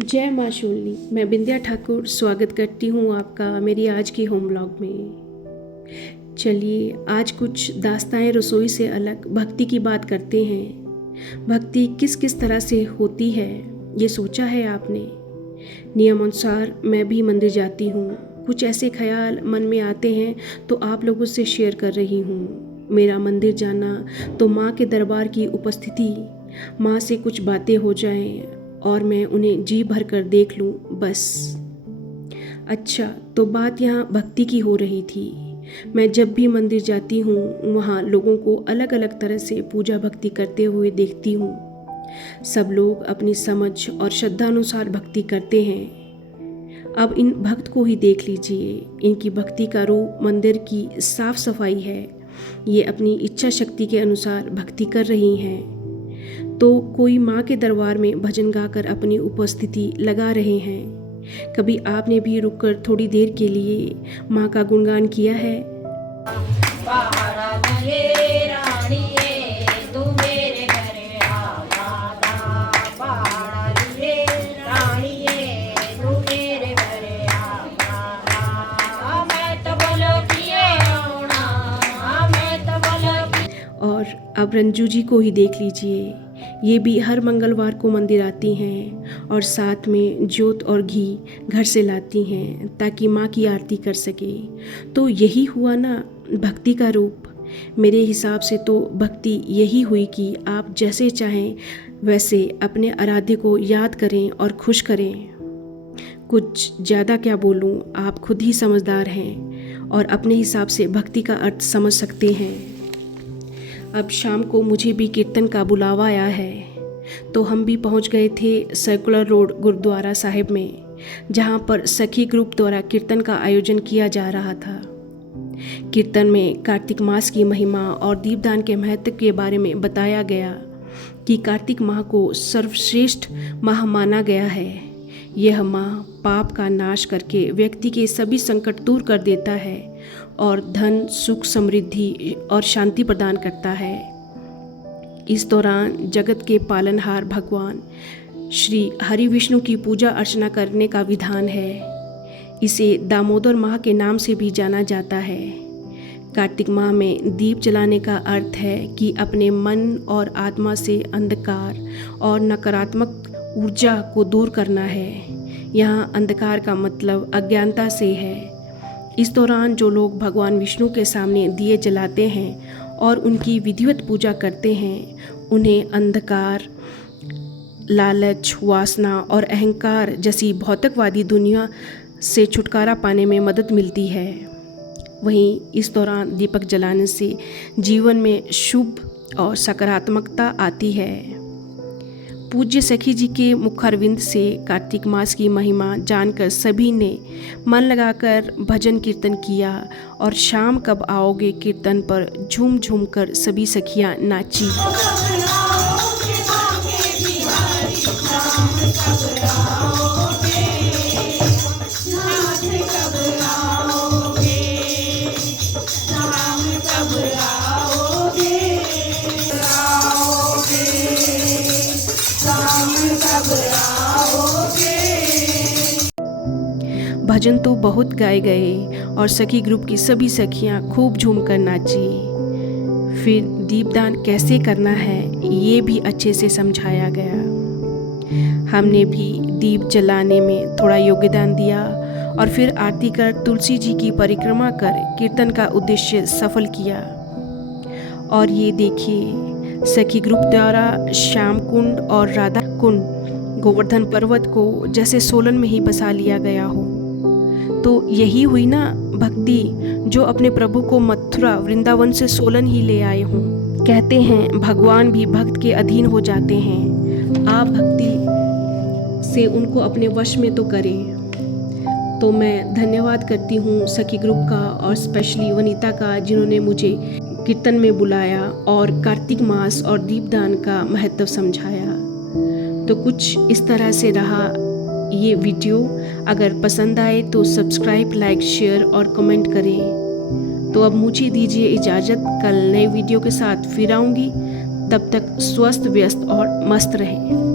जय माँ शूलिनी। मैं बिंदिया ठाकुर स्वागत करती हूँ आपका मेरी आज की होम ब्लॉग में। चलिए आज कुछ दास्ताएं रसोई से अलग भक्ति की बात करते हैं। भक्ति किस किस तरह से होती है ये सोचा है आपने? नियम अनुसार मैं भी मंदिर जाती हूँ। कुछ ऐसे ख्याल मन में आते हैं तो आप लोगों से शेयर कर रही हूँ। मेरा मंदिर जाना तो माँ के दरबार की उपस्थिति, माँ से कुछ बातें हो जाएं और मैं उन्हें जी भर कर देख लूं बस। अच्छा, तो बात यहाँ भक्ति की हो रही थी। मैं जब भी मंदिर जाती हूँ वहाँ लोगों को अलग अलग तरह से पूजा भक्ति करते हुए देखती हूँ। सब लोग अपनी समझ और श्रद्धा अनुसार भक्ति करते हैं। अब इन भक्त को ही देख लीजिए। इनकी भक्ति का रूप मंदिर की साफ सफाई है। ये अपनी इच्छा शक्ति के अनुसार भक्ति कर रही हैं। तो कोई माँ के दरबार में भजन गाकर अपनी उपस्थिति लगा रहे हैं। कभी आपने भी रुककर थोड़ी देर के लिए माँ का गुणगान किया है? और अब रंजू जी को ही देख लीजिए। ये भी हर मंगलवार को मंदिर आती हैं और साथ में जोत और घी घर से लाती हैं ताकि माँ की आरती कर सके। तो यही हुआ ना भक्ति का रूप। मेरे हिसाब से तो भक्ति यही हुई कि आप जैसे चाहें वैसे अपने आराध्य को याद करें और खुश करें। कुछ ज़्यादा क्या बोलूँ, आप खुद ही समझदार हैं और अपने हिसाब से भक्ति का अर्थ समझ सकते हैं। अब शाम को मुझे भी कीर्तन का बुलावा आया है, तो हम भी पहुंच गए थे सर्कुलर रोड गुरुद्वारा साहिब में, जहां पर सखी ग्रुप द्वारा कीर्तन का आयोजन किया जा रहा था। कीर्तन में कार्तिक मास की महिमा और दीपदान के महत्व के बारे में बताया गया कि कार्तिक माह को सर्वश्रेष्ठ माह माना गया है। यह माह पाप का नाश करके व्यक्ति के सभी संकट दूर कर देता है और धन, सुख, समृद्धि और शांति प्रदान करता है। इस दौरान जगत के पालनहार भगवान श्री हरि विष्णु की पूजा अर्चना करने का विधान है। इसे दामोदर माह के नाम से भी जाना जाता है। कार्तिक माह में दीप जलाने का अर्थ है कि अपने मन और आत्मा से अंधकार और नकारात्मक ऊर्जा को दूर करना है। यहाँ अंधकार का मतलब अज्ञानता से है। इस दौरान जो लोग भगवान विष्णु के सामने दिए जलाते हैं और उनकी विधिवत पूजा करते हैं, उन्हें अंधकार, लालच, वासना और अहंकार जैसी भौतिकवादी दुनिया से छुटकारा पाने में मदद मिलती है। वहीं इस दौरान दीपक जलाने से जीवन में शुभ और सकारात्मकता आती है। पूज्य सखी जी के मुखारविंद से कार्तिक मास की महिमा जानकर सभी ने मन लगाकर भजन कीर्तन किया और शाम कब आओगे कीर्तन पर झूम झूम कर सभी सखियां नाची। भजन तो बहुत गाए गए और सखी ग्रुप की सभी सखियां खूब झूमकर नाची। फिर दीपदान कैसे करना है ये भी अच्छे से समझाया गया। हमने भी दीप जलाने में थोड़ा योगदान दिया और फिर आरती कर तुलसी जी की परिक्रमा कर कीर्तन का उद्देश्य सफल किया। और ये देखिए, सखी ग्रुप द्वारा श्याम कुंड और राधा कुंड गोवर्धन पर्वत को जैसे सोलन में ही बसा लिया गया हो। तो यही हुई ना भक्ति, जो अपने प्रभु को मथुरा वृंदावन से सोलन ही ले आए हों। कहते हैं भगवान भी भक्त के अधीन हो जाते हैं। आप भक्ति से उनको अपने वश में तो करें। तो मैं धन्यवाद करती हूँ सखी ग्रुप का और स्पेशली वनीता का, जिन्होंने मुझे कीर्तन में बुलाया और कार्तिक मास और दीपदान का महत्व समझाया। तो कुछ इस तरह से रहा ये वीडियो। अगर पसंद आए तो सब्सक्राइब, लाइक, शेयर और कमेंट करें। तो अब मुझे दीजिए इजाज़त। कल नए वीडियो के साथ फिर आऊँगी। तब तक स्वस्थ, व्यस्त और मस्त रहें।